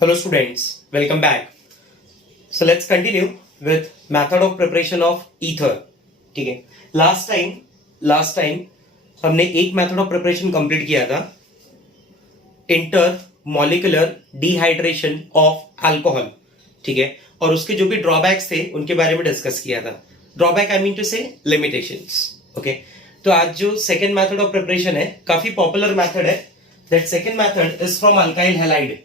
Hello students, welcome back. So let's continue with method of preparation of ether. ठीक है, last time हमने एक method of preparation complete किया था, inter molecular dehydration of alcohol. ठीक है, और उसके जो भी ड्रॉबैक्स थे उनके बारे में डिस्कस किया था. ड्रॉबैक आई मीन टू से लिमिटेशंस. ओके, तो आज जो सेकेंड मेथड ऑफ प्रिपरेशन है काफी पॉपुलर मेथड है. That second method is from alkyl halide.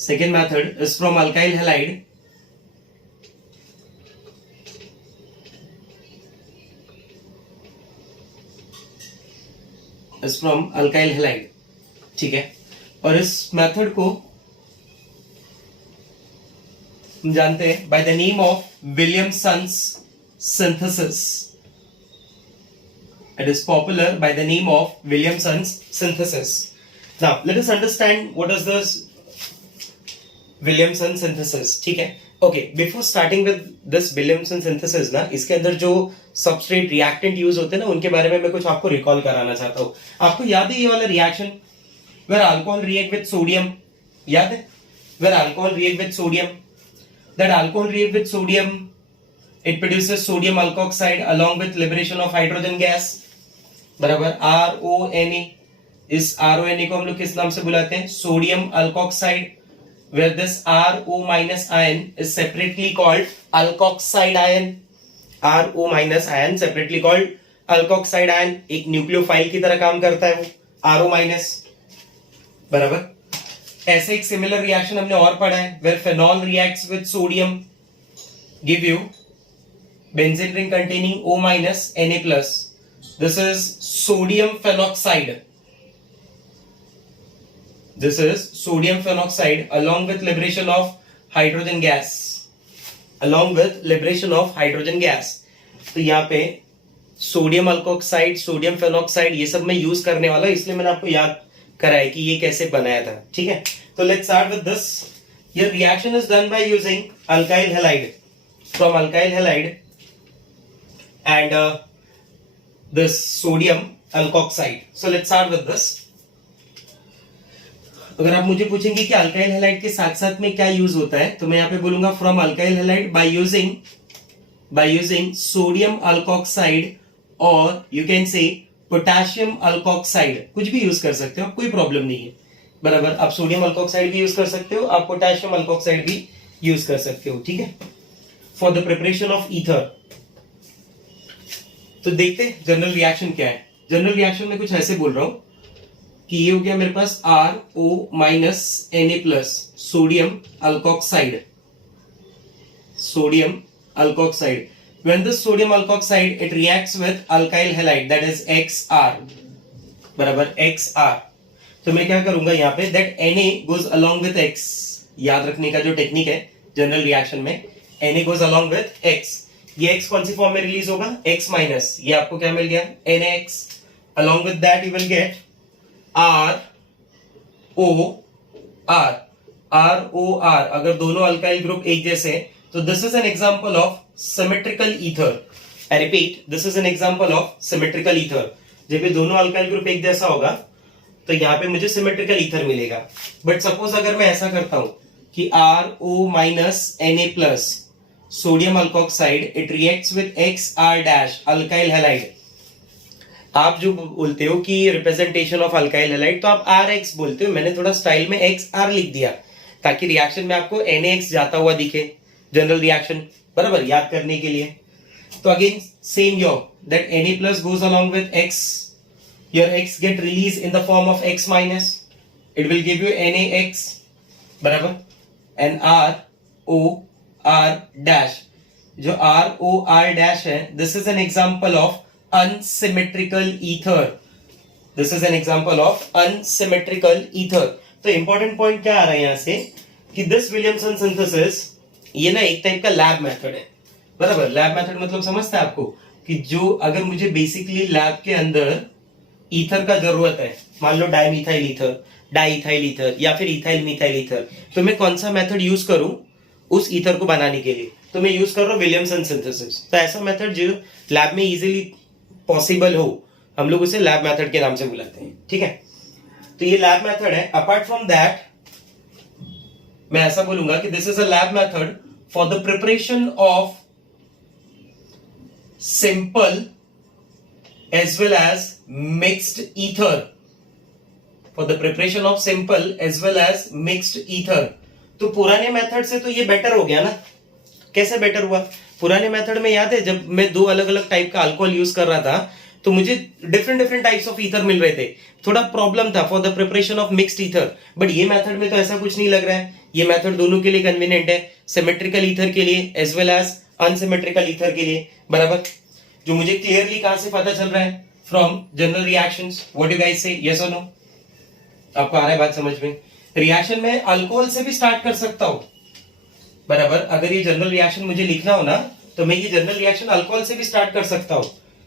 Second method is from alkyl halide. Is from alkyl halide. ठीक है, और इस मेथड को हम जानते हैं by the name of Williamson's synthesis. It is popular by the name of Williamson's synthesis. Now let us understand what is this Williamson synthesis. ठीक है, okay, before starting with this Williamson synthesis ना, इसके अंदर जो substrate reactant use होते हैं ना, उनके बारे में मैं कुछ आपको रिकॉल कराना चाहता हूँ. आपको याद है ये वाला reaction where alcohol react with sodium? याद है where alcohol react with sodium? That alcohol react with sodium, it produces sodium alkoxide along with liberation of hydrogen gas. बराबर, RONA. इस RONA को हम लोग किस नाम से बुलाते हैं? Sodium alkoxide. Where this RO minus ion is separately called alkoxide ion. RO minus ion separately called alkoxide ion. एक न्यूक्लियोफाइल की तरह काम करता है वो RO minus. बराबर, ऐसे एक सिमिलर रिएक्शन हमने और पढ़ा है where phenol reacts with sodium give you benzene ring containing O minus Na plus. This is sodium phenoxide. This is sodium phenoxide along with liberation of hydrogen gas. Along with liberation of hydrogen gas. तो यहाँ पे sodium alkoxide, sodium phenoxide, ये सब मैं use करने वाला, इसलिए मैंने आपको याद कराया कि ये कैसे बनाया था. ठीक है, तो let's start with this. Your reaction is done by using alkyl halide. From alkyl halide and this sodium alkoxide. So let's start with this. अगर आप मुझे पूछेंगे कि अल्काइल हैलाइड के साथ साथ में क्या यूज होता है, तो मैं यहाँ पे बोलूंगा from alkyl halide by using sodium alkoxide, और you can say potassium alkoxide. कुछ भी यूज कर सकते हो, कोई प्रॉब्लम नहीं है. बराबर, आप सोडियम अल्कोक्साइड भी यूज कर सकते हो, आप पोटेशियम अल्कोक्साइड भी यूज कर सकते हो. ठीक है, for the preparation of ether. तो देखते जनरल रिएक्शन क्या है. जनरल रिएक्शन में कुछ ऐसे बोल रहा हूं कि ये हो गया मेरे पास RO minus Na plus sodium alkoxide. Sodium alkoxide. When this sodium alkoxide it reacts with alkyl halide, that is XR. बराबर, XR. तो मैं क्या करूंगा यहाँ पे, that Na goes along with X. याद रखने का जो टेक्निक है जनरल रिएक्शन में, Na goes along with X. ये X कौन सी फॉर्म में रिलीज होगा? X minus. ये आपको क्या मिल गया? NaX. Along with that you will get ROR. अगर दोनों अल्काइल ग्रुप एक जैसे हैं, तो this is an example of symmetrical ether. I repeat, this is an example of symmetrical ether. जब ये दोनों अल्काइल ग्रुप एक जैसा होगा तो यहाँ पे मुझे सिमेट्रिकल ईथर मिलेगा. बट सपोज अगर मैं ऐसा करता हूं कि RO minus Na plus sodium alkoxide it reacts with XR dash alkyl halide. आप जो बोलते हो कि रिप्रेजेंटेशन ऑफ अल्काइल हैलाइड, तो आप RX बोलते हो. मैंने थोड़ा स्टाइल में XR लिख दिया ताकि रिएक्शन में आपको NaX जाता हुआ दिखे. जनरल रिएक्शन, बराबर, याद करने के लिए. तो again same your that Na plus goes along with X. Your X get released in the form of X minus. It will give you NaX. बराबर, and ROR dash. जो ROR dash है, this is an example of unsymmetrical ether. This is an example of unsymmetrical ether. तो important point क्या आ रहा है यहां से कि दिस विलियमसन सिंथेसिस, ये ना एक टाइप का लैब मेथड है. बराबर, लैब मेथड मतलब समझता है आपको कि जो अगर मुझे बेसिकली लैब के अंदर ईथर का जरूरत है, मान लो डाइमिथाइल ईथर, डाइइथाइल ईथर या फिर इथाइल मिथाइल ईथर, तो मैं कौन सा मेथड यूज करूं उस ईथर को बनाने के लिए? तो मैं यूज कर रहा हूं विलियमसन सिंथेसिस. तो ऐसा मेथड जो लैब में इजीली पॉसिबल हो, हम लोग उसे लैब मेथड के नाम से बुलाते हैं. ठीक है, तो ये लैब मेथड है. अपार्ट फ्रॉम दैट मैं ऐसा बोलूंगा कि this is a lab method for the preparation of simple as well as mixed ether. For the preparation of simple as well as mixed ether. तो पुराने मेथड से तो ये बेटर हो गया ना. कैसे बेटर हुआ? पुराने मेथड में याद है जब मैं दो अलग अलग टाइप का अल्कोहल यूज कर रहा था तो मुझे different different types of ether मिल रहे थे. थोड़ा प्रॉब्लम था for the preparation of mixed ether. But ये मेथड में तो ऐसा कुछ नहीं लग रहा है. ये मेथड दोनों के लिए कन्वीनियंट है, सिमेट्रिकल ईथर के लिए as well as unsymmetrical ether के लिए. बराबर. जो मुझे क्लियरली कहां से पता चल रहा है? From general reactions. What you guys से? यस और नो? आपको आ रहा है बात समझ में? रिएक्शन में अल्कोहल से भी स्टार्ट कर सकता हूं. बराबर. अगर ये जनरल रिएक्शन मुझे लिखना हो ना तो मैं ये जनरल रिएक्शन अल्कोहल से भी स्टार्ट कर सकता हूं.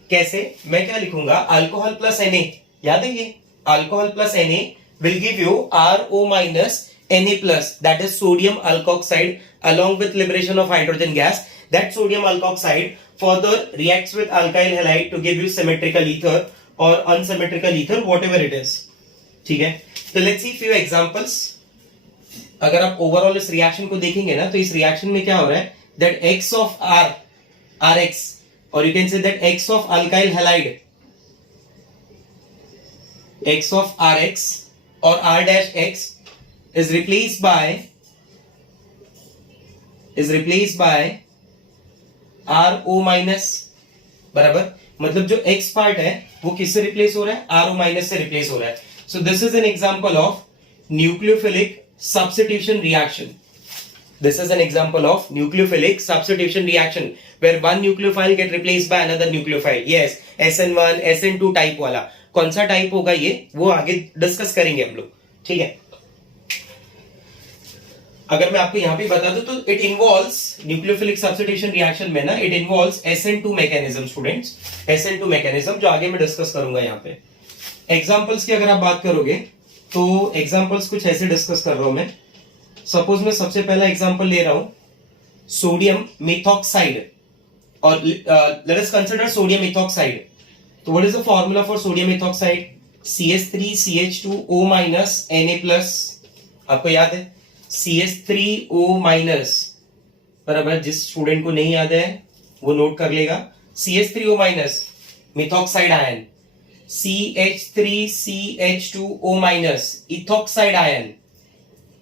कैसे? मैं क्या लिखूंगा? Alcohol plus Na. याद है ये? Alcohol plus Na will give you RO minus Na plus, that is sodium alkoxide, along with liberation of hydrogen gas. That sodium alkoxide further reacts with alkyl halide to give you symmetrical ether or unsymmetrical ether, whatever it is. ठीक है. तो let's see few examples. अगर आप overall इस reaction को देखेंगे ना तो इस रिएक्शन में क्या हो रहा है? That X of R, Rx, or you can say that X of alkyl halide, X of Rx or R dash X is replaced by RO minus. बराबर. मतलब जो X पार्ट है वो किससे रिप्लेस हो रहा है? RO माइनस से रिप्लेस हो रहा है. So this is an example of nucleophilic substitution reaction. This is an example of nucleophilic substitution reaction where one nucleophile get replaced by another nucleophile. Yes, SN1, SN2 type वाला. कौन सा type होगा ये वो आगे डिस्कस करेंगे हम लोग. ठीक है. अगर मैं आपको यहां पे बता दूं तो it involves nucleophilic substitution reaction में ना it involves SN2 mechanism. Students, SN2 mechanism जो आगे मैं डिस्कस करूंगा यहां पे. एग्जांपल्स की अगर आप बात करोगे तो एग्जांपल्स कुछ ऐसे डिस्कस कर रहा हूं मैं. सपोज मैं सबसे पहला एग्जांपल ले रहा हूं सोडियम मिथॉक्साइड और let us consider sodium methoxide. तो what is the formula for sodium methoxide? CH3CH2O Na+. आपको याद है? CH3O-. बराबर. जिस स्टूडेंट को नहीं याद है वो नोट कर लेगा. CH3O- methoxide ion, CH3CH2O- ethoxide ion.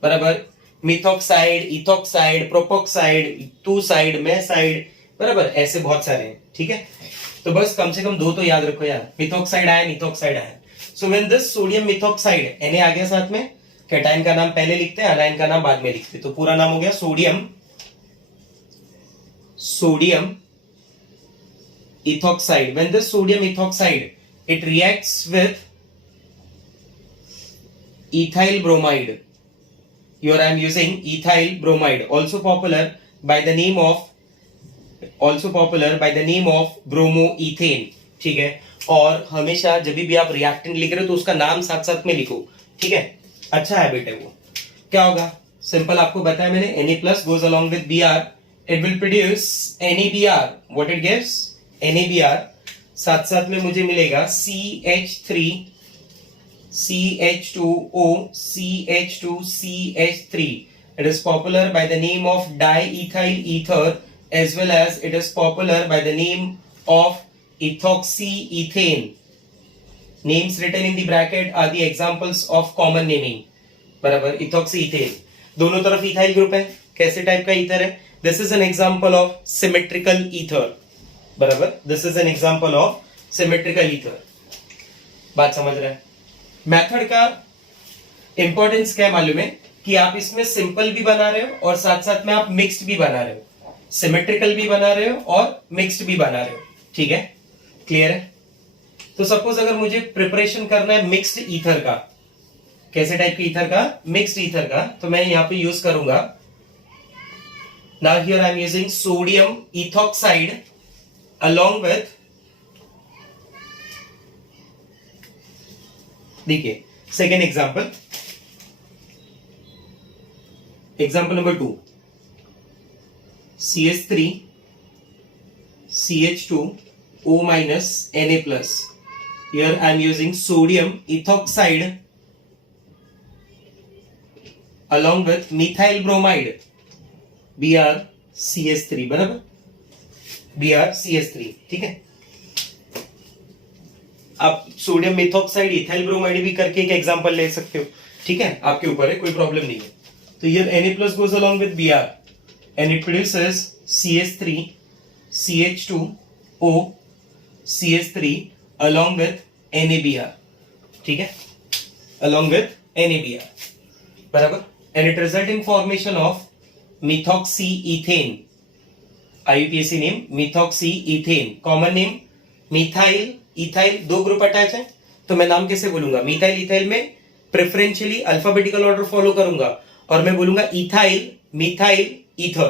बराबर. मिथॉक्साइड, इथॉक्साइड, प्रोपोक्साइड, टू साइड, मेसाइड. बराबर. ऐसे बहुत सारे हैं. ठीक है. तो बस कम से कम दो तो याद रखो यार. Methoxide ion, ethoxide ion. So when this sodium methoxide, Na आ गया साथ में. कैटायन का नाम पहले लिखते हैं, अनायन का नाम बाद में लिखते हैं. तो पूरा नाम हो गया sodium ethoxide. When this sodium ethoxide it reacts with ethyl bromide. Here I am using ethyl bromide, also popular by the name of bromoethane. ठीक है. और हमेशा जब भी आप रिएक्टेंट लिख रहे हो तो उसका नाम साथ साथ में लिखो. ठीक है. अच्छा हैबिट है वो. क्या होगा? सिंपल आपको बताया मैंने. Na+ goes along with Br, it will produce NaBr. what it gives? NaBr. साथ साथ में मुझे मिलेगा CH3 CH2O CH2CH3. It is popular by the name of diethyl ether as well as it is popular by the name of ethoxyethane. Names written in the bracket are the examples of common naming. बराबर. ethoxyethane. दोनों तरफ ethyl group है. कैसे type का ether है? This is an example of symmetrical ether. बराबर. This is an example of symmetrical ether. बात समझ रहे हैं? मेथड का इंपॉर्टेंस क्या है मालूम है? कि आप इसमें सिंपल भी बना रहे हो और साथ साथ में आप मिक्स्ड भी बना रहे हो. सिमेट्रिकल भी बना रहे हो और मिक्स्ड भी बना रहे हो. ठीक है. क्लियर है? तो सपोज अगर मुझे प्रिपरेशन करना है मिक्स्ड ईथर का. कैसे टाइप के ईथर का? मिक्स्ड ईथर का. तो मैं यहां पे यूज करूंगा. Now here I am using sodium ethoxide along with, देखिए second example. Example number 2. CH3 CH2O- Na+. Here I am using sodium ethoxide along with methyl bromide BrCH3, बराबर, BrCH3, ठीक है। आप सोडियम मेथॉक्साइड इथाइल ब्रोमाइड भी करके एक example ले सकते हो, ठीक है, आपके ऊपर है, कोई प्रॉब्लम नहीं है। तो here Na+ goes along with Br and it produces CH3 CH2O CH3 along with NaBr, ठीक है, along with NaBr, बराबर, and it result in formation of methoxyethane, IUPAC name methoxyethane, common name methyl ethyl, दो group attach है, तो मैं नाम कैसे बोलूंगा, मिथाइल इथाइल में प्रेफरेंशियली अल्फाबेटिकल ऑर्डर फॉलो करूंगा और मैं बोलूंगा इथाइल मिथाइल ईथर,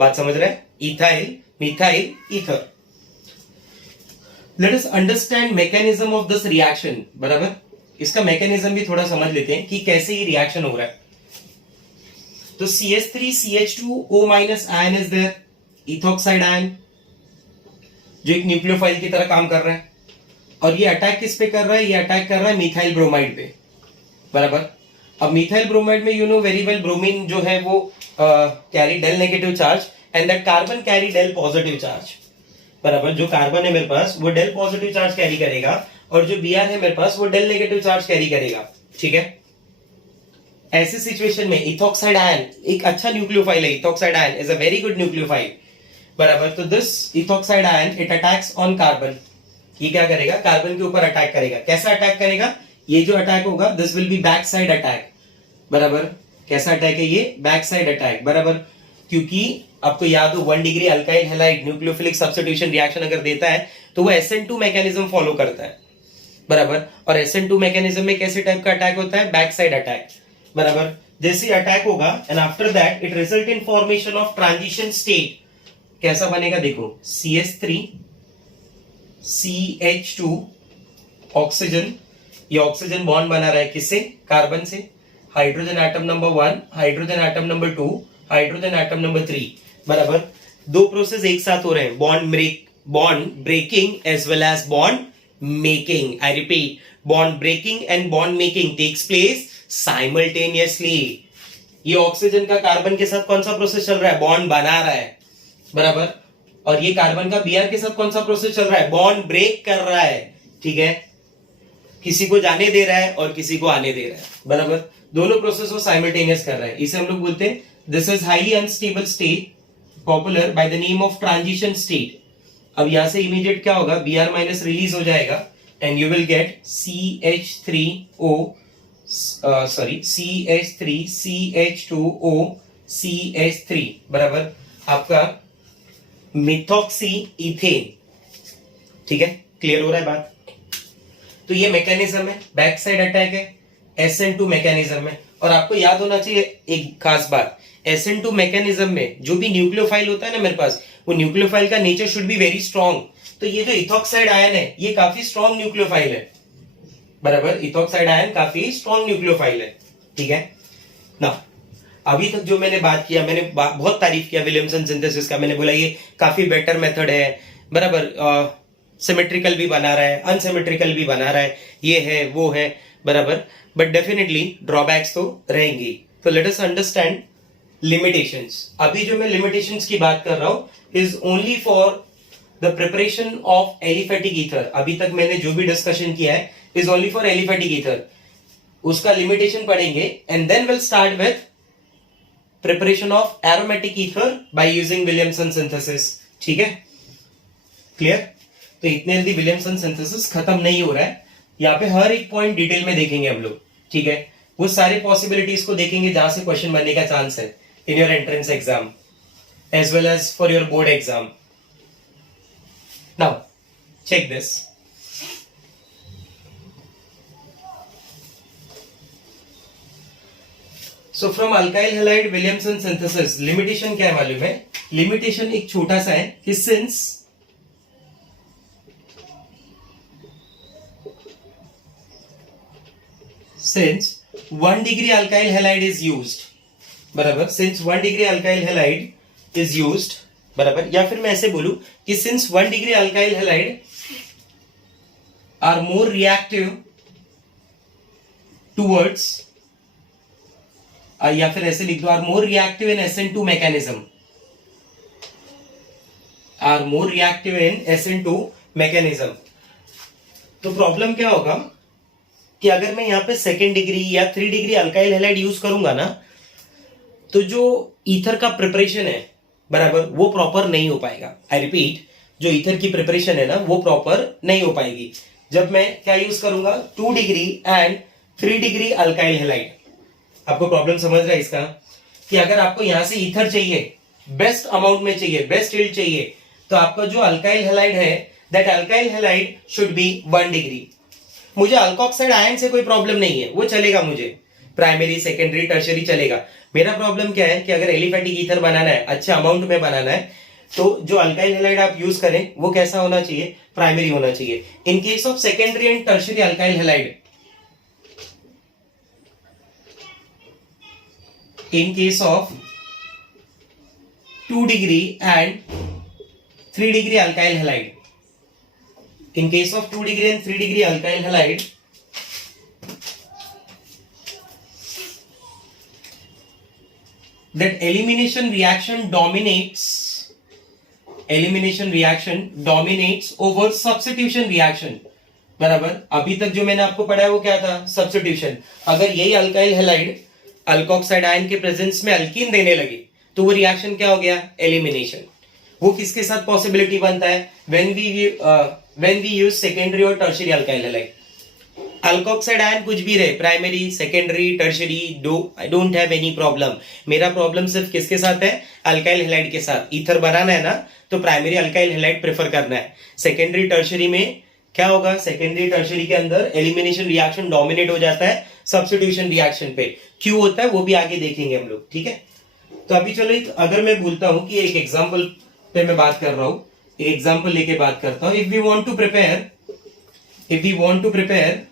बात समझ रहे हैं, ethyl methyl ether. Let us understand mechanism of this reaction, बराबर, इसका मैकेनिज्म भी थोड़ा समझ लेते हैं कि कैसे ये रिएक्शन हो रहा है। तो CH3 CH2O minus ion is there, ethoxide ion जो एक न्यूक्लियोफाइल की तरह काम कर रहा है, और ये अटैक किस पे कर रहा है, ये अटैक कर रहा है मिथाइल ब्रोमाइड पे, बराबर। अब मिथाइल ब्रोमाइड में you know very well bromine जो है वो carry del negative charge and that carbon carry del positive charge, बराबर। जो कार्बन है मेरे पास वो डेल पॉजिटिव चार्ज कैरी करेगा और जो Br है मेरे पास वो डेल नेगेटिव चार्ज कैरी करेगा, ठीक है। ऐसे सिचुएशन में इथॉक्साइड आयन एक अच्छा न्यूक्लियोफाइल है, ethoxide ion is a very good nucleophile, बराबर। तो this ethoxide ion it attacks on carbon, ये क्या करेगा, कार्बन के ऊपर अटैक करेगा। कैसा अटैक करेगा, ये जो अटैक होगा this will be back side attack, बराबर। कैसा अटैक है ये, बैक साइड अटैक, बराबर, क्योंकि आपको याद हो 1 degree alkyl halide nucleophilic substitution reaction अगर देता है तो वो SN2 मैकेनिज्म फॉलो करता है, बराबर। और SN2 मैकेनिज्म में कैसे टाइप का अटैक होता है, बैक साइड अटैक, बराबर। जैसे अटैक होगा and after that it result in formation of transition state, कैसा बनेगा देखो, CH3 CH2 ऑक्सीजन, ये ऑक्सीजन बॉन्ड बना रहा है किससे, कार्बन से, hydrogen atom number 1, hydrogen atom number 2, hydrogen atom number 3, बराबर। दो प्रोसेस एक साथ हो रहे हैं, bond breaking as well as bond making, I repeat, bond breaking and bond making takes place simultaneously. ये ऑक्सीजन का कार्बन के साथ कौन सा प्रोसेस चल रहा है, बॉन्ड बना रहा है, बराबर। और ये कार्बन का Br के साथ कौन सा प्रोसेस चल रहा है, बॉन्ड ब्रेक कर रहा है, ठीक है। किसी को जाने दे रहा है और किसी को आने दे रहा है, बराबर। दोनों प्रोसेस को साइमल्टेनियस कर रहा है, इसे हम लोग बोलते हैं this is highly unstable state, popular by the name of transition state. अब यहां से इमीडिएट क्या होगा, Br माइनस रिलीज हो जाएगा and you will gate CH3 CH2O CH3, बराबर, आपका मिथॉक्सी इथेन, ठीक है, क्लियर हो रहा है बात। तो ये मैकेनिज्म है, बैक साइड अटैक है SN2 मैकेनिज्म में। और आपको याद होना चाहिए एक खास बात, SN2 मैकेनिज्म में जो भी न्यूक्लियोफाइल होता है ना मेरे पास, वो न्यूक्लियोफाइल का nature should be very strong. तो ये जो इथॉक्साइड आयन है ये काफी स्ट्रॉन्ग न्यूक्लियोफाइल है, बराबर। इथॉक्साइड आयन काफी स्ट्रॉन्ग न्यूक्लियोफाइल है, ठीक है ना। अभी तक जो मैंने बात किया, मैंने बहुत तारीफ किया विलियमसन सिंथेसिस का, मैंने बोला ये काफी बेटर मेथड है, बराबर। सिमेट्रिकल भी बना रहा है, अनसिमेट्रिकल भी बना रहा है, ये है वो है, बराबर। बट डेफिनेटली ड्रॉबैक्स तो रहेंगी। तो लेट अस अंडरस्टैंड लिमिटेशंस। अभी जो मैं लिमिटेशंस की बात कर रहा हूं is only for the preparation of aliphatic ether. अभी तक मैंने जो भी डिस्कशन किया है is only for aliphatic ether, उसका लिमिटेशन पढ़ेंगे and then will start with preparation of aromatic ether by using Williamson synthesis, ठीक है, क्लियर। तो इतने जल्दी विलियमसन सिंथेसिस खत्म नहीं हो रहा है, यहाँ पे हर एक पॉइंट डिटेल में देखेंगे हम लोग, ठीक है। वो सारे पॉसिबिलिटीज को देखेंगे जहां से क्वेश्चन बनने का चांस है in your entrance exam as well as for your board exam. Now check this, so from alkyl halide Williamson synthesis limitation क्या है मालूम है, लिमिटेशन एक छोटा सा है कि since since 1 degree alkyl halide is used, बराबर, since 1 degree alkyl halide is used, बराबर, या फिर मैं ऐसे बोलूं कि since 1 degree alkyl halide are more reactive towards या फिर ऐसे लिख दो, are more reactive in SN2 mechanism, are more reactive in SN2 mechanism. तो प्रॉब्लम क्या होगा कि अगर मैं यहाँ पे सेकेंड डिग्री या 3 डिग्री अल्काइल हैलाइड यूज करूंगा ना, तो जो ईथर का प्रिपरेशन है बराबर वो प्रॉपर नहीं हो पाएगा। आई रिपीट, जो ईथर की प्रिपरेशन है ना वो प्रॉपर नहीं हो पाएगी जब मैं क्या यूज करूंगा, 2 degree and 3 degree alkyl halide. आपको प्रॉब्लम समझ रहा है इसका, कि अगर आपको यहां से ईथर चाहिए, बेस्ट अमाउंट में चाहिए, बेस्ट यील्ड चाहिए, तो आपका जो अल्काइल हैलाइड है, that alkyl halide should be 1 degree. मुझे अल्कोक्साइड आयन से कोई प्रॉब्लम नहीं है, वो चलेगा, मुझे प्राइमरी सेकेंडरी टर्शियरी चलेगा। मेरा प्रॉब्लम क्या है कि अगर एलिफेटिक ईथर बनाना है, अच्छे अमाउंट में बनाना है, तो जो अल्काइल हैलाइड आप यूज करें वो कैसा होना चाहिए, प्राइमरी होना चाहिए। In case of secondary and tertiary alkyl halide, in case of 2 degree and 3 degree alkyl halide, in case of 2 degree and 3 degree alkyl halide, that elimination reaction dominates over substitution reaction। बराबर, अभी तक जो मैंने आपको पढ़ाया वो क्या था, सब्स्टिट्यूशन। अगर यही अल्काइल हैलाइड अल्कोक्साइड आयन के प्रेजेंस में अल्कीन देने लगे तो वो रिएक्शन क्या हो गया, एलिमिनेशन। वो किसके साथ पॉसिबिलिटी बनता है, व्हेन वी यूज सेकेंडरी और tertiary alkyl halide. Alkoxide ion कुछ भी रहे, primary secondary tertiary, I don't have any problem. मेरा प्रॉब्लम सिर्फ किसके साथ है, अल्काइल हैलाइड के साथ। ईथर बनाना है ना तो प्राइमरी अल्काइल हैलाइड प्रेफर करना है। सेकेंडरी टर्शियरी में क्या होगा, सेकेंडरी टर्शियरी के अंदर एलिमिनेशन रिएक्शन डोमिनेट हो जाता है सब्स्टिट्यूशन रिएक्शन पे। क्यों होता है वो भी आगे देखेंगे हम लोग, ठीक है। तो अभी चलो, अगर मैं बोलता हूं कि एक एग्जांपल पे मैं बात कर रहा हूं, एक एग्जांपल लेके बात करता हूं। If we want to prepare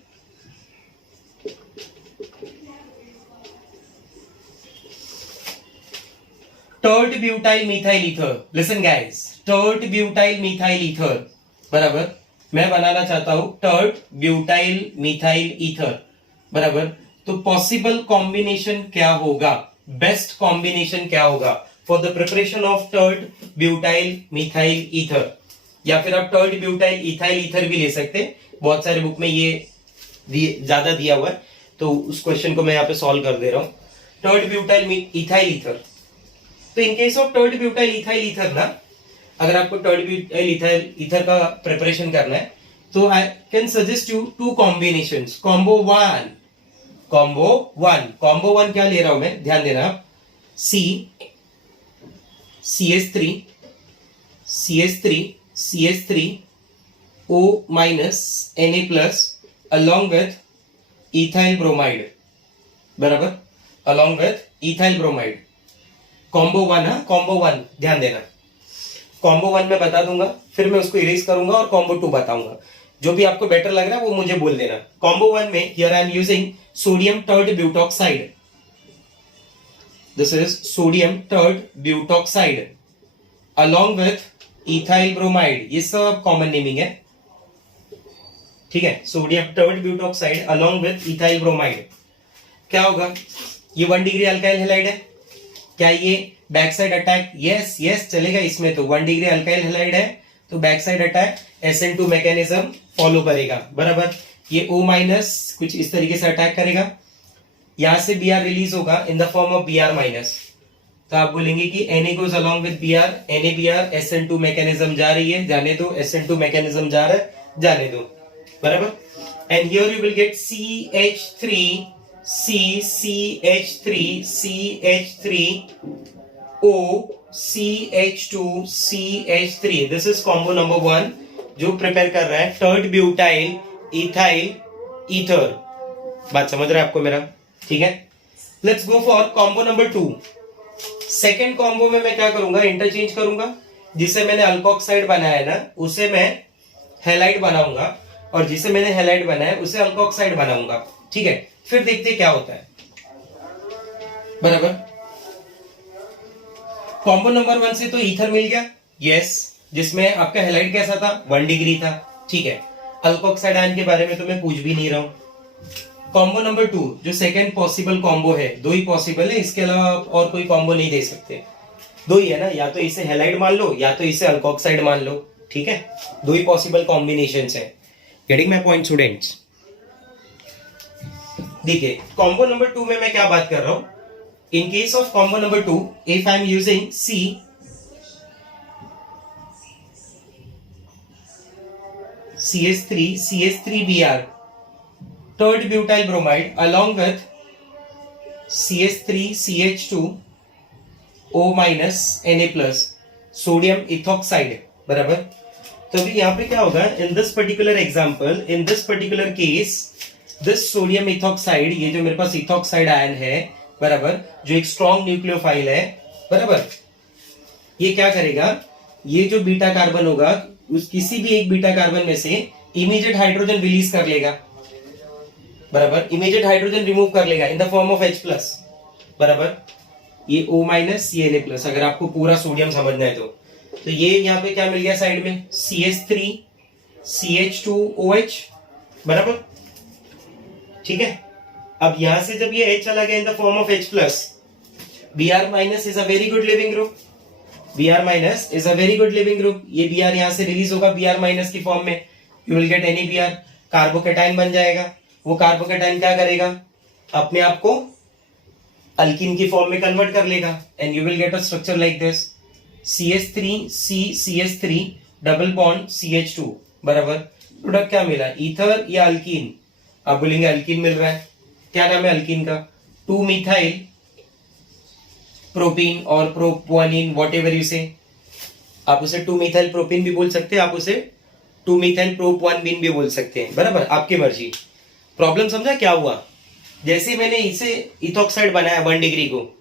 tert butyl methyl ether, listen guys, tert butyl methyl ether, बराबर, मैं बनाना चाहता हूं टर्ट ब्यूटाइल मिथाइल ईथर, बराबर। तो पॉसिबल कॉम्बिनेशन क्या होगा, बेस्ट कॉम्बिनेशन क्या होगा for the preparation of tert butyl methyl ether, या फिर आप टर्ट ब्यूटाइल इथाइल ईथर भी ले सकते हैं। बहुत सारे बुक में ये ज्यादा दिया हुआ है, तो उस क्वेश्चन को मैं यहाँ पे सॉल्व कर दे रहा हूं। टर्ट ब्यूटाइल इथाइल ईथर, तो in case of tert butyl ethyl ether ना, अगर आपको टर्ट ब्यूटाइल इथाइल ईथर का प्रिपरेशन करना है तो I can suggest you 2 combinations. Combo one क्या ले रहा हूं मैं, ध्यान देना आप, CH3 O minus Na plus along with ethyl bromide, बराबर, along with ethyl bromide। Combo one ध्यान देना, कॉम्बो 1 में बता दूंगा, फिर मैं उसको इरेज करूंगा और कॉम्बो 2 बताऊंगा। जो भी आपको बेटर लग रहा है वो मुझे बोल देना। कॉम्बो 1 में here I am using sodium tert butoxide, this is sodium tert butoxide along with ethyl bromide, ये सब कॉमन नेमिंग है, ठीक है। Sodium tert butoxide along with ethyl bromide, क्या होगा, ये 1 डिग्री अल्काइल हैलाइड है। क्या ये बैक साइड अटैक, यस चलेगा इसमें, तो 1 डिग्री अल्काइल हैलाइड है तो back side attack SN2 mechanism follow करेगा, बराबर। ये O माइनस कुछ इस तरीके से अटैक करेगा, यहां से Br रिलीज होगा in the form of Br minus, तो आप बोलेंगे कि Na goes along with Br, NaBr SN2 mechanism जा रही है, जाने दो, SN2 मैकेनिज्म जा रहा है, जाने दो, बराबर। And here you will gate CH3 CH3 this is combo number 1 जो प्रिपेयर कर रहा है टर्ट ब्यूटाइल इथाइल ईथर। बात समझ रहे हैं आपको मेरा, ठीक है। Let's go for combo number 2। Second combo में मैं क्या करूंगा, इंटरचेंज करूंगा, जिसे मैंने अल्कोक्साइड बनाया ना उसे मैं हैलाइड बनाऊंगा, और जिसे मैंने हैलाइड बनाया उसे अल्कोक्साइड बनाऊंगा, ठीक है। फिर देखते क्या होता है, बराबर। कॉम्बो नंबर 1 से तो ईथर मिल गया, यस, जिसमें आपका हैलाइड कैसा था, 1 डिग्री था, ठीक है। अल्कोक्साइड आयन के बारे में तो मैं पूछ भी नहीं रहा हूं, कॉम्बो नंबर 2 जो सेकंड पॉसिबल कॉम्बो है, दो ही पॉसिबल है, इसके अलावा और कोई कॉम्बो नहीं दे सकते, दो ही है ना, या तो इसे हैलाइड मान लो या तो इसे अल्कोक्साइड मान लो, ठीक है, दो ही पॉसिबल कॉम्बिनेशंस है। Getting my point students? देखिए कॉम्बो नंबर 2 में मैं क्या बात कर रहा हूं, in case of combo number 2 if I am using CH3Br third butyl bromide along with CH3CH2O minus Na plus sodium ethoxide, बराबर। तो अभी यहाँ पे क्या होगा, in this particular example, in this particular case, this sodium ethoxide, ये जो मेरे पास इथॉक्साइड आयन है, बराबर, जो एक स्ट्रॉन्ग न्यूक्लियोफाइल है, बराबर, ये क्या करेगा, ये जो बीटा कार्बन होगा उस किसी भी एक बीटा कार्बन में से इमीडिएट हाइड्रोजन रिलीज कर लेगा, बराबर, इमीडिएट हाइड्रोजन रिमूव कर लेगा in the form of H plus, बराबर, ये O माइनस ये Na प्लस, अगर आपको पूरा सोडियम समझना है तो ये यहाँ पे क्या मिल गया साइड में, CH3CH2OH, बराबर, ठीक है। अब यहां से जब ये H चला गया in the form of H plus, Br minus is a very good leaving group, Br minus is a very good leaving group, ये Br यहां से रिलीज होगा Br माइनस की फॉर्म में, you will gate NaBr, carbocation बन जाएगा, वो carbocation क्या करेगा, अपने आप को अल्कीन की फॉर्म में कन्वर्ट कर लेगा, and you will get a structure like this, CH3CCH3 double bond CH2, बराबर। प्रोडक्ट क्या मिला, ईथर या अल्कीन, आप बोलेंगे अल्कीन मिल रहा है, क्या नाम है अल्कीन का, 2 मिथाइल प्रोपीन और प्रोपोनिन, वॉट एवर यू से, आप उसे 2 मिथाइल प्रोपीन भी बोल सकते हैं, आप उसे 2 मिथाइल प्रोपोनिन भी बोल सकते हैं, बराबर, आपकी मर्जी। प्रॉब्लम समझा क्या हुआ, जैसे मैंने इसे इथॉक्साइड बनाया 1 डिग्री को,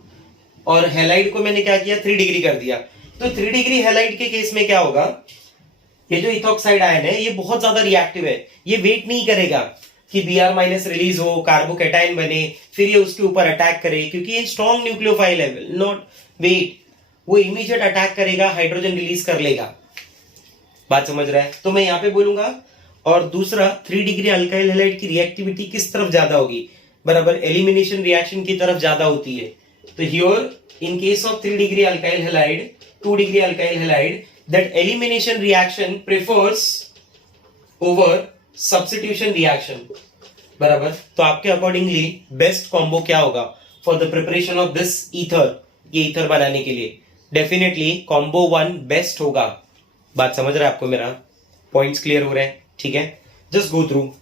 और हैलाइड को मैंने क्या किया 3 डिग्री कर दिया, तो 3 डिग्री हैलाइड के केस में क्या होगा, ये जो इथॉक्साइड आयन है ये बहुत ज्यादा रिएक्टिव है, ये वेट नहीं करेगा कि Br माइनस रिलीज हो, कार्बोकेटाइन बने, फिर ये उसके ऊपर अटैक करे, क्योंकि ये स्ट्रॉन्ग न्यूक्लियोफाइल है, विल नॉट वेट, वो इमीडिएट अटैक करेगा, हाइड्रोजन रिलीज कर लेगा, बात समझ रहा है। तो मैं यहाँ पे बोलूंगा, और दूसरा 3 डिग्री अल्काइल हैलाइड की रिएक्टिविटी किस तरफ ज्यादा होगी, बराबर, एलिमिनेशन रिएक्शन की तरफ ज्यादा होती है, तो here in case of 3 degree alkyl halide, 2 degree alkyl halide, that elimination reaction prefers over substitution reaction, बराबर। तो आपके अकॉर्डिंगली बेस्ट कॉम्बो क्या होगा for the preparation of this ether, ये ईथर बनाने के लिए, डेफिनेटली कॉम्बो 1 बेस्ट होगा, बात समझ रहे हैं आपको, मेरा पॉइंट्स क्लियर हो रहे हैं, ठीक है, जस्ट गो थ्रू।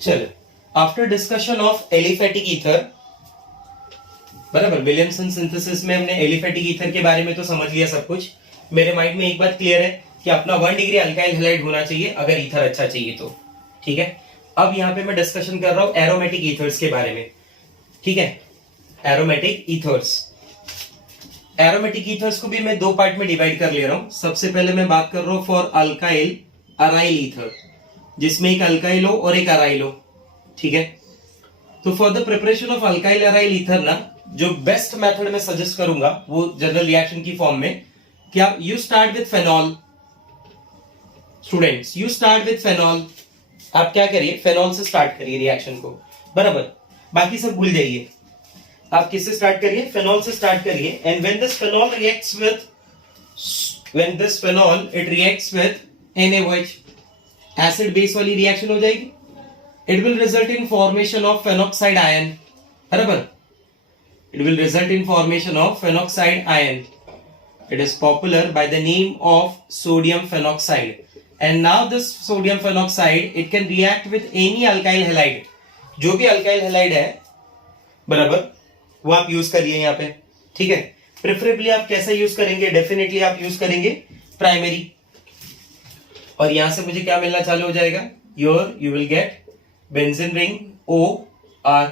चलो, after discussion of aliphatic ether, बराबर, विलियमसन सिंथेसिस में हमने एलिफेटिक ईथर के बारे में तो समझ लिया सब कुछ, मेरे माइंड में एक बात क्लियर है कि अपना 1 डिग्री अल्काइल हैलाइड होना चाहिए अगर ईथर अच्छा चाहिए तो, ठीक है। अब यहाँ पे मैं डिस्कशन कर रहा हूं एरोमेटिक ईथर्स के बारे में, ठीक है, एरोमेटिक ईथर्स। एरोमेटिक ईथर्स को भी मैं 2 पार्ट में डिवाइड कर ले रहा हूं। सबसे पहले मैं बात कर रहा हूं फॉर अल्काइल अराइल ईथर, जिसमें एक अल्काइल हो और एक अराइल हो, ठीक है। तो for the preparation of alkyl aryl ether ना, जो बेस्ट मेथड में सजेस्ट करूंगा वो जनरल रिएक्शन की फॉर्म में, क्या, you start with phenol, students, you start with phenol, आप क्या करिए, फेनॉल से स्टार्ट करिए रिएक्शन को, बराबर, बाकी सब भूल जाइए, आप किससे स्टार्ट करिए, फेनॉल से स्टार्ट करिए, and when this phenol reacts with, when this phenol it reacts with NaOH, acid base वाली रिएक्शन हो जाएगी, it will result in formation of phenoxide ion, बराबर, it will result in formation of phenoxide ion. It is popular by the name of sodium phenoxide, and now this sodium phenoxide it can react with any alkyl halide, जो भी alkyl halide है, बराबर, वो आप use करिए यहाँ पे, ठीक है। प्रेफरेबली आप कैसा यूज करेंगे, डेफिनेटली आप यूज करेंगे प्राइमरी, और यहां से मुझे क्या मिलना चालू हो जाएगा, your you will get benzene ring OR,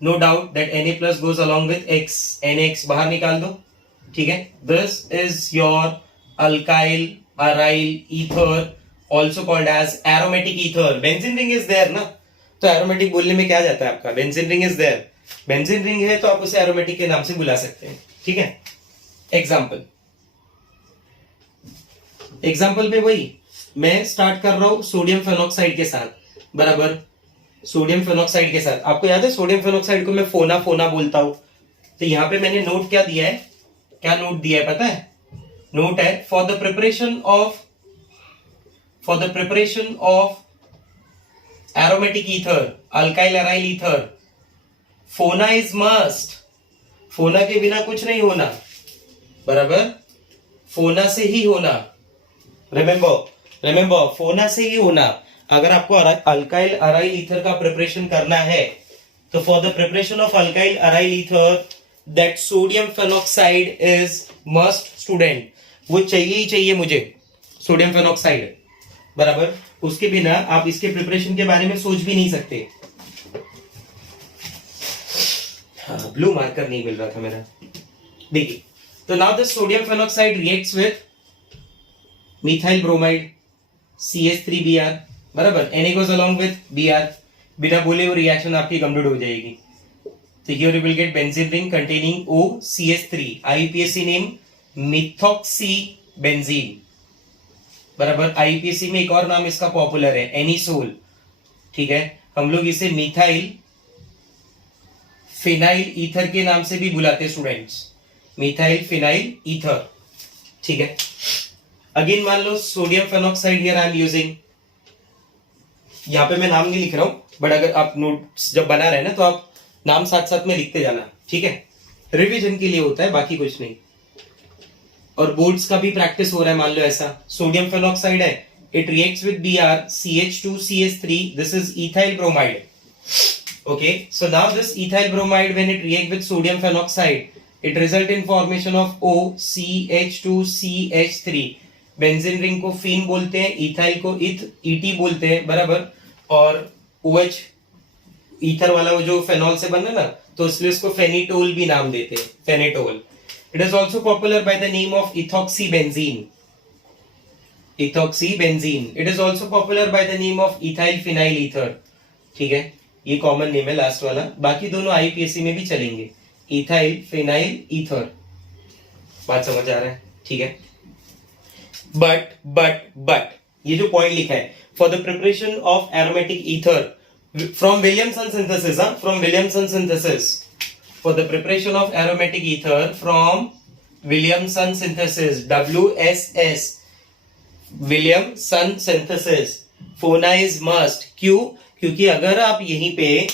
no doubt that Na plus goes along with X, NX बाहर निकाल दो, ठीक है। This is your alkyl aryl ether, also called as aromatic ether. Benzene ring is there ना, तो aromatic बोलने में क्या जाता है आपका, benzene ring is there, benzene ring है तो आप उसे एरोमेटिक के नाम से बुला सकते हैं, ठीक है। एग्जाम्पल में वही मैं स्टार्ट कर रहा हूं सोडियम फेनॉक्साइड के साथ, बराबर, सोडियम फेनॉक्साइड के साथ। आपको याद है सोडियम फेनॉक्साइड को मैं फोना फोना बोलता हूं, तो यहां पे मैंने नोट क्या दिया है, क्या नोट दिया है पता है, नोट है for the preparation of aromatic ether, alkyl aryl ether, फोना इज मस्ट, फोना के बिना कुछ नहीं होना, बराबर, फोना से ही होना, रिमेंबर फोना से ही होना। अगर आपको अल्काइल अराइल ईथर का प्रिपरेशन करना है तो for the preparation of alkyl aryl ether that sodium phenoxide is must student, वो चाहिए ही चाहिए मुझे सोडियम फेनॉक्साइड, बराबर, उसके बिना आप इसके प्रिपरेशन के बारे में सोच भी नहीं सकते। हाँ, ब्लू मार्कर नहीं मिल रहा था मेरा, देखिए, तो now this sodium phenoxide reacts with methyl bromide CH3Br, बराबर, Na goes along with Br, बिना बोले वो रिएक्शन आपकी कंप्लीट हो जाएगी। तो here you will get benzene ring containing OCH3, IUPAC name methoxy benzene, बराबर। IUPAC में एक और नाम इसका पॉपुलर है एनिसोल, ठीक है। हम लोग इसे मिथाइल फिनाइल ईथर के नाम से भी बुलाते स्टूडेंट्स, मिथाइल फिनाइल ईथर, ठीक है। अगेन मान लो sodium phenoxide here I am using, यहां पे मैं नाम नहीं लिख रहा हूं, बट अगर आप नोट्स जब बना रहे हैं ना तो आप नाम साथ साथ में लिखते जाना, ठीक है, रिवीजन के लिए होता है, बाकी कुछ नहीं। और बोर्ड्स का भी प्रैक्टिस हो रहा है, मान लो ऐसा सोडियम फेनॉक्साइड है, it reacts with Br CH2CH3, this is ethyl bromide, okay, so now this ethyl bromide when it react with sodium phenoxide it result in formation of OCH2CH3, benzene ring को फीन बोलते हैं, ethyl को ET बोलते हैं, बराबर, और OH ether वाला वो जो फेनॉल से बना ना, तो इसलिए उसको फेनिटोल भी नाम देते हैं, phenetole. It is also popular by the name of ethoxy benzene, it is also popular by the name of ethyl phenyl ether, ठीक है, ये कॉमन नेम है लास्ट वाला, बाकी दोनों IUPAC में भी चलेंगे, इथाइल फिनाइल ईथर, बात समझ आ रहा है, ठीक है। बट ये जो पॉइंट लिखा है for the preparation of aromatic ether from Williamson synthesis, from Williamson synthesis, for the preparation of aromatic ether from Williamson synthesis, WSS, Williamson synthesis, फोना इज मस्ट, क्यों, क्योंकि अगर आप यहीं पे,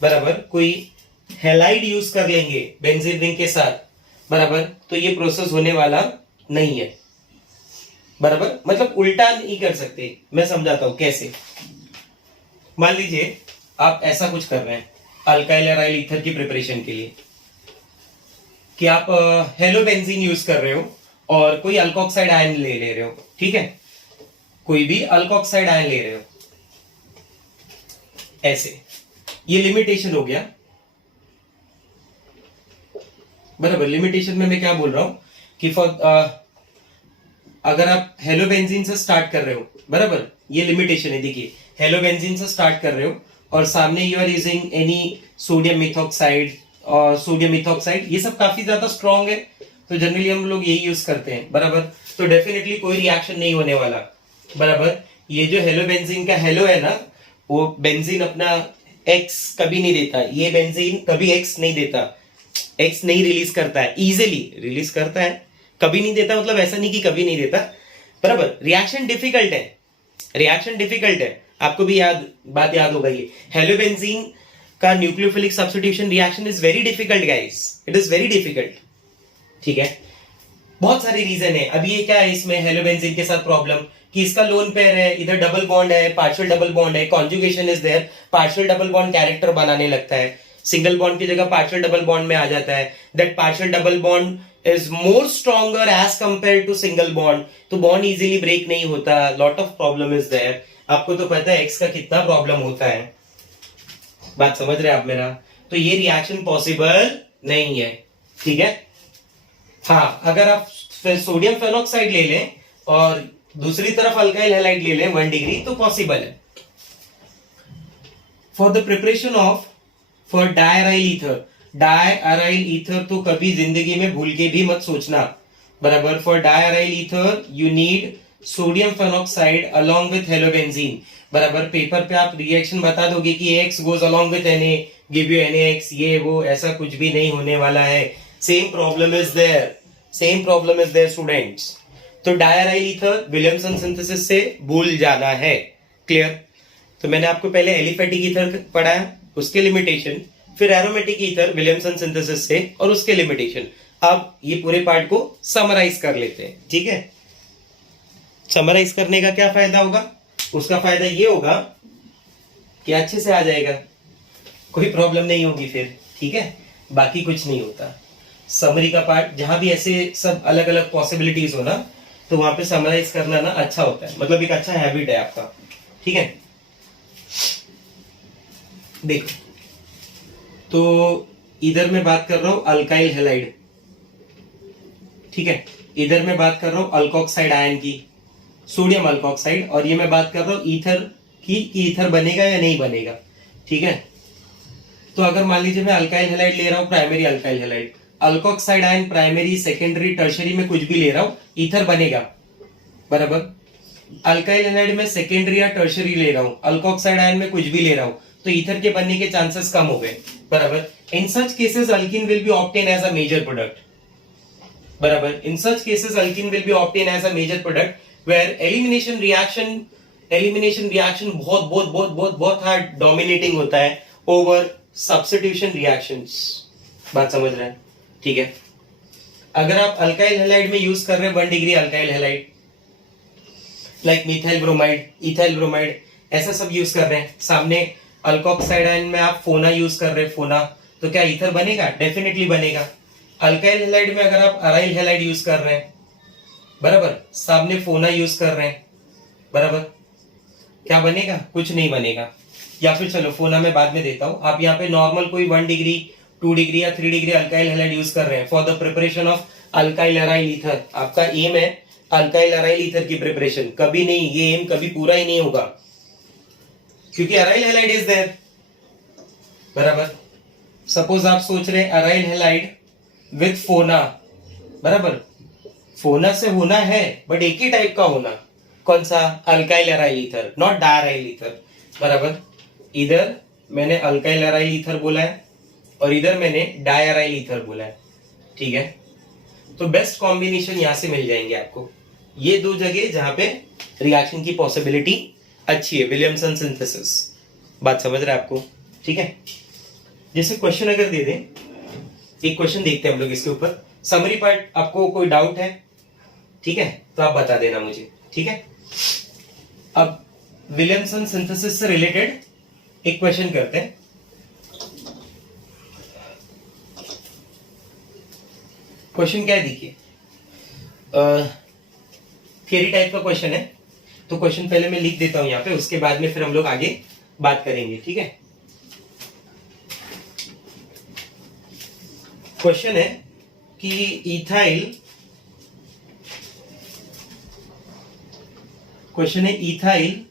बराबर, कोई हैलाइड यूज कर लेंगे बेंजीन रिंग के साथ, बराबर, तो ये प्रोसेस होने वाला नहीं है, बराबर, मतलब उल्टा नहीं कर सकते। मैं समझाता हूं कैसे। मान लीजिए आप ऐसा कुछ कर रहे हैं अल्काइल अराइल ईथर की प्रिपरेशन के लिए, कि आप हेलो बेंजीन यूज कर रहे हो और कोई अल्कोक्साइड आयन ले रहे हो, ठीक है, कोई भी अल्कोक्साइड आयन ले रहे हो, ऐसे, ये लिमिटेशन हो गया, बराबर। लिमिटेशन में मैं क्या बोल रहा हूं कि अगर आप हेलो बेंजीन से स्टार्ट कर रहे हो, बराबर, ये लिमिटेशन है, देखिए, हेलो बेंजीन से स्टार्ट कर रहे हो और सामने you are using any sodium methoxide और सोडियम मिथॉक्साइड, ये सब काफी ज्यादा स्ट्रॉन्ग है, तो जनरली हम लोग यही यूज करते हैं, बराबर, तो डेफिनेटली कोई रिएक्शन नहीं होने वाला, बराबर। ये जो हेलो बेंजीन का हेलो है ना, वो बेंजीन अपना X कभी नहीं देता, ये बेंजीन कभी X नहीं देता, X नहीं रिलीज करता है, इजीली रिलीज करता है, कभी नहीं देता, मतलब ऐसा नहीं कि कभी नहीं देता, बराबर। रिएक्शन डिफिकल्ट है, रिएक्शन डिफिकल्ट है, आपको भी बात याद होगा, ये हेलो बेंजीन का nucleophilic substitution reaction is very difficult guys, it is very difficult, ठीक है। बहुत सारे रीजन है। अब ये क्या है इसमें हेलो बेंजीन के साथ प्रॉब्लम कि इसका लोन पेयर है, इधर डबल बॉन्ड है, पार्शियल डबल बॉन्ड है, conjugation is there, partial double bond character बनाने लगता है, सिंगल बॉन्ड की जगह पार्शियल डबल बॉन्ड में आ जाता है. That partial double bond is more stronger as compared to single bond. तो बॉन्ड इजीली ब्रेक नहीं होता. Lot of problem is there. आपको तो पता है एक्स का कितना प्रॉब्लम होता है. बात समझ रहे हैं आप मेरा? तो ये रिएक्शन पॉसिबल नहीं है. ठीक है. हाँ, अगर आप सोडियम फेनॉक्साइड ले लें और दूसरी तरफ अल्काइल हैलाइड ले लें 1 डिग्री तो पॉसिबल है. For the preparation of for diaryl ether. Diaryl ether तो कभी जिंदगी में भूल के भी मत सोचना. बराबर. For diaryl ether you need sodium phenoxide along with halobenzene. बराबर. पेपर पे आप रिएक्शन बता दोगे कि x goes along with Na, give you NaX, ये वो, ऐसा कुछ भी नहीं होने वाला है. Same problem is there. Same problem is there students. तो डायराइल ईथर विलियमसन सिंथेसिस से भूल जाना है. क्लियर? तो मैंने आपको पहले एलिफेटिक ईथर पढ़ाया, उसके लिमिटेशन, फिर एरोमेटिक ईथर विलियमसन सिंथेसिस से और उसके लिमिटेशन. अब ये पूरे पार्ट को समराइज कर लेते हैं. ठीक है. समराइज करने का क्या फायदा होगा? उसका फायदा ये होगा कि अच्छे से आ जाएगा, कोई प्रॉब्लम नहीं होगी फिर. ठीक है. बाकी कुछ नहीं होता. समरी का पार्ट जहां भी ऐसे सब अलग अलग पॉसिबिलिटीज हो ना, तो वहां पे समराइज करना ना अच्छा होता है. मतलब एक अच्छा हैबिट है आपका. ठीक है. देखो, तो इधर मैं बात कर रहा हूं अल्काइल हैलाइड. ठीक है. इधर मैं बात कर रहा हूं अल्कोक्साइड आयन की, सोडियम अल्कोक्साइड. और ये मैं बात कर रहा हूं ईथर की, ईथर बनेगा या नहीं बनेगा. ठीक है. तो अगर मान लीजिए मैं अल्काइल हैलाइड ले रहा हूं, primary alkyl halide, alkoxide ion primary, secondary, tertiary में कुछ भी ले रहा हूं, ईथर बनेगा. बराबर. अल्काइल हैलाइड में सेकेंडरी या टर्शरी ले रहा हूं, अल्कोक्साइड आयन में कुछ भी ले रहा हूं, तो ईथर के बनने के चांसेस कम हो गए. बराबर. In such cases alkene will be obtain as a major product. बराबर. In such cases alkene will be obtain as a major product where elimination reaction बहुत बहुत बहुत बहुत बहुत हार्ड डोमिनेटिंग होता है ओवर सब्स्टिट्यूशन रिएक्शंस. बात समझ रहे हैं? ठीक है. अगर आप अल्काइल हैलाइड में यूज कर रहे हैं 1 degree alkyl halide, like methyl bromide, ethyl bromide, ऐसा सब यूज कर रहे हैं, सामने अल्कोक्साइड आयन में आप फोना यूज कर रहे हैं, फोना, तो क्या ईथर बनेगा? डेफिनेटली बनेगा. अल्काइल हैलाइड में अगर आप अराइल हैलाइड यूज कर रहे हैं, बराबर, सामने फोना यूज कर रहे हैं, बराबर, क्या बनेगा? कुछ नहीं बनेगा. या फिर चलो फोना में बाद में देता हूं. आप यहाँ पे नॉर्मल कोई 1 डिग्री 2 डिग्री या 3 डिग्री अल्काइल हैलाइड यूज कर रहे हैं for the preparation of alkyl aryl ether. आपका एम है अल्काइल अराइल ईथर की प्रिपरेशन. कभी नहीं, ये एम कभी पूरा ही नहीं होगा, क्योंकि अराइल हैलाइड इज देयर. बराबर. सपोज आप सोच रहे हैं अराइल हैलाइड विथ फोना. बराबर. फोना से होना है, बट एक ही टाइप का होना. कौन सा? Alkyl aryl ether, not diaryl ether. बराबर. इधर मैंने अल्काइल अराइल ईथर बोला है और इधर मैंने डायराइल ईथर बोला है. ठीक है. तो बेस्ट कॉम्बिनेशन यहां से मिल जाएंगे आपको. ये दो जगह जहां पे रिएक्शन की पॉसिबिलिटी अच्छी है, विलियमसन सिंथेसिस. बात समझ रहे हैं आपको? ठीक है. जैसे क्वेश्चन अगर दे दें, एक क्वेश्चन देखते हैं हम लोग इसके ऊपर. समरी पार्ट आपको कोई डाउट है? ठीक है, तो आप बता देना मुझे. ठीक है. अब विलियमसन सिंथेसिस से रिलेटेड एक क्वेश्चन करते हैं. क्वेश्चन क्या है देखिए, थियरी टाइप का क्वेश्चन है. तो क्वेश्चन पहले मैं लिख देता हूं यहाँ पे, उसके बाद में फिर हम लोग आगे बात करेंगे. ठीक है. क्वेश्चन है कि इथाइल, क्वेश्चन है ethyl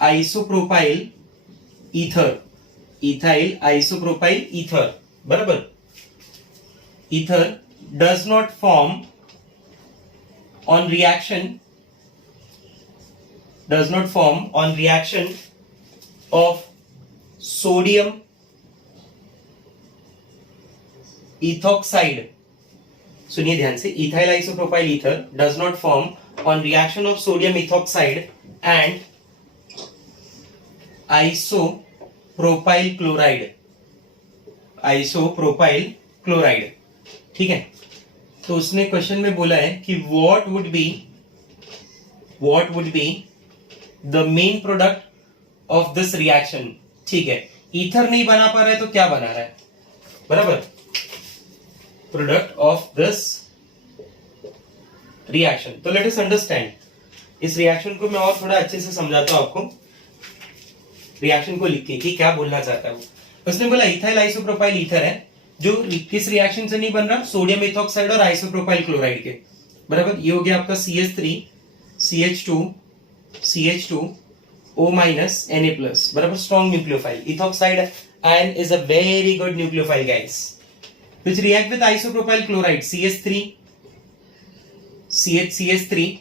isopropyl ether, ethyl isopropyl ether. बराबर. Ether does not form on reaction, does not form on reaction of sodium ethoxide. सुनिए ध्यान से. Ethyl isopropyl ether does not form on reaction of sodium ethoxide and isopropyl chloride, isopropyl chloride. ठीक है. तो उसने question में बोला है कि what would be the main product of this reaction. ठीक है. ईथर नहीं बना पा रहा है तो क्या बना रहा है, बराबर, प्रोडक्ट ऑफ दिस रिएक्शन। तो लेट अस अंडरस्टैंड, इस रिएक्शन को मैं और थोड़ा अच्छे से समझाता हूं आपको, रिएक्शन को लिख के कि क्या बोलना चाहता है वो। उसने बोला इथाइल आइसोप्रोपाइल ईथर है जो किस रिएक्शन से नहीं बन रहा, सोडियम इथॉक्साइड और आइसोप्रोपाइल क्लोराइड के, बराबर। ये हो गया आपका CH3 CH2 CH2 O minus Na plus, बराबर, strong nucleophile. Ethoxide ion is a very good nucleophile, guys, which react with isopropyl chloride CH3 CH3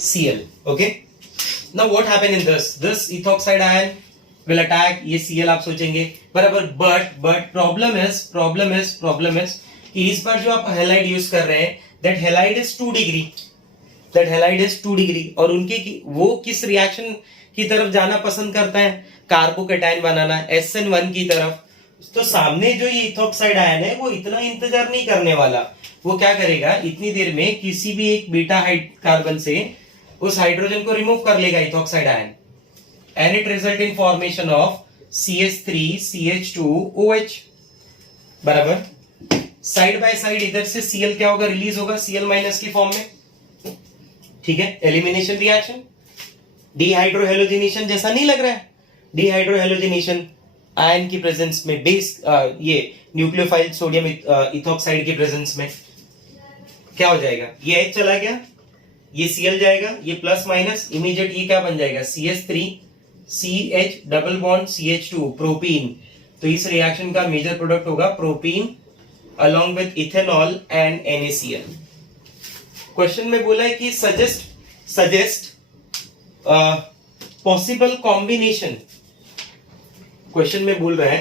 Cl. Okay, now what happened in this ethoxide ion will attack ये Cl आप सोचेंगे, बराबर, but problem is कि इस बार जो आप halide use कर रहे हैं, that halide is 2 डिग्री, और उनके वो किस रिएक्शन की तरफ जाना पसंद करता है, कार्बोकेटाइन बनाना, SN1 की तरफ। तो सामने जो ये इथॉक्साइड आयन है वो इतना इंतजार नहीं करने वाला, वो क्या करेगा, इतनी देर में किसी भी एक बीटा कार्बन से उस हाइड्रोजन को रिमूव कर लेगा ethoxide ion, and it result in formation of CH3 CH2OH, बराबर। साइड बाय साइड इधर से Cl क्या होगा, रिलीज होगा Cl माइनस की फॉर्म में, ठीक है। एलिमिनेशन रिएक्शन, डिहाइड्रोहेलोजिनेशन जैसा नहीं लग रहा है, डिहाइड्रोहेलोजिनेशन आयन की प्रेजेंस में, बेस ये न्यूक्लियोफाइल सोडियम इथॉक्साइड की प्रेजेंस में क्या हो जाएगा, ये H चला गया, ये Cl जाएगा, ये प्लस माइनस, इमीडिएट ये क्या बन जाएगा, CH3 CH double bond CH2 propene. तो इस रिएक्शन का मेजर प्रोडक्ट होगा propene along with ethanol and NaCl। Question में बोला है कि सजेस्ट पॉसिबल कॉम्बिनेशन, क्वेश्चन में बोल रहा है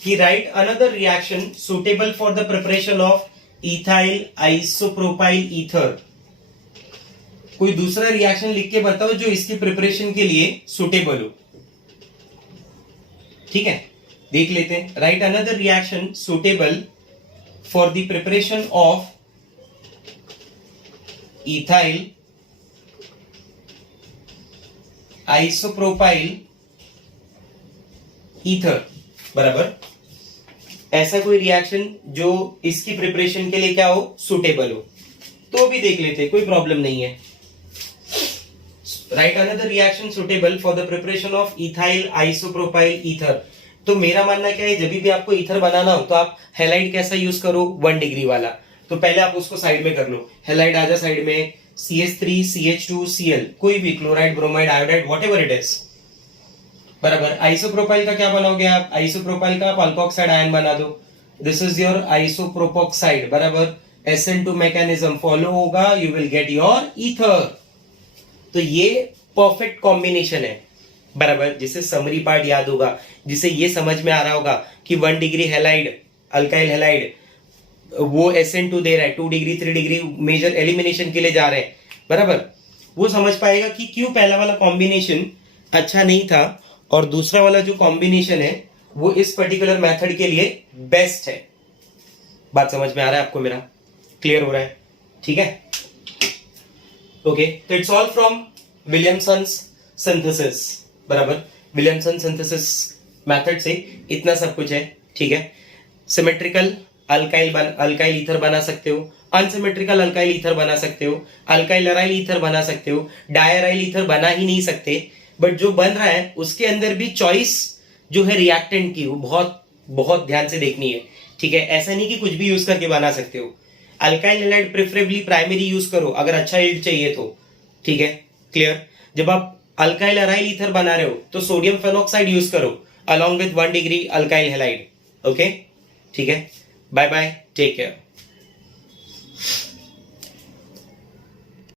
कि right another reaction suitable for the preparation of ethyl isopropyl ether. कोई दूसरा रिएक्शन लिख के बताओ जो इसकी प्रिपरेशन के लिए सुटेबल हो, ठीक है, देख लेते हैं। Right another reaction suitable for the preparation of ethyl isopropyl ether, बराबर। ऐसा कोई रिएक्शन जो इसकी प्रिपरेशन के लिए क्या हो, सुटेबल हो, तो भी देख लेते, कोई प्रॉब्लम नहीं है। Right another reaction suitable for the preparation of ethyl isopropyl ether. तो मेरा मानना क्या है, जब भी आपको ईथर बनाना हो तो आप हैलाइड कैसा यूज करो, 1 डिग्री वाला। तो पहले आप उसको साइड में कर लो, हैलाइड आजा साइड में, CH3 CH2 Cl, कोई भी chloride bromide iodide whatever it is, बराबर। आइसोप्रोपाइल का क्या बनाओगे आप, आइसोप्रोपाइल का आप अल्कोक्साइड आयन बना दो, दिस इज योर आइसोप्रोपोक्साइड, बराबर। SN2 मैकेनिज्म फॉलो होगा, you will get your ether. तो ये परफेक्ट कॉम्बिनेशन है, बराबर, जिसे समरी पार्ट याद होगा, जिसे ये समझ में आ रहा होगा कि 1 डिग्री हैलाइड अल्काइल हैलाइड वो SN2 दे रहा है, 2 डिग्री 3 डिग्री मेजर एलिमिनेशन के लिए जा रहे हैं, बराबर। वो समझ पाएगा कि क्यों पहला वाला कॉम्बिनेशन अच्छा नहीं था और दूसरा वाला जो कॉम्बिनेशन है वो इस पर्टिकुलर मेथड के लिए बेस्ट है। बात समझ में आ रहा है आपको, मेरा क्लियर हो रहा है, ठीक है, ओके। तो it's all from Williamson's synthesis, बराबर। विलियमसन सिंथेसिस मेथड से इतना सब कुछ है, ठीक है। सिमेट्रिकल अल्काइल ईथर बना सकते हो, अनसिमेट्रिकल अल्काइल ईथर बना सकते हो, अल्काइल अराइल ईथर बना सकते हो, डायराइल ईथर बना ही नहीं सकते, बट जो बन रहा है उसके अंदर भी चॉइस जो है रिएक्टेंट की वो बहुत बहुत ध्यान से देखनी है, ठीक है। ऐसा नहीं कि कुछ भी यूज करके बना सकते हो। Alkyl halide preferably primary use करो अगर अच्छा यील्ड चाहिए तो, ठीक है, क्लियर। जब आप अल्काइल अराइल ईथर बना रहे हो तो सोडियम फेनोक्साइड यूज करो along with 1 degree alkyl halide, okay, ठीक है। Bye bye, take care.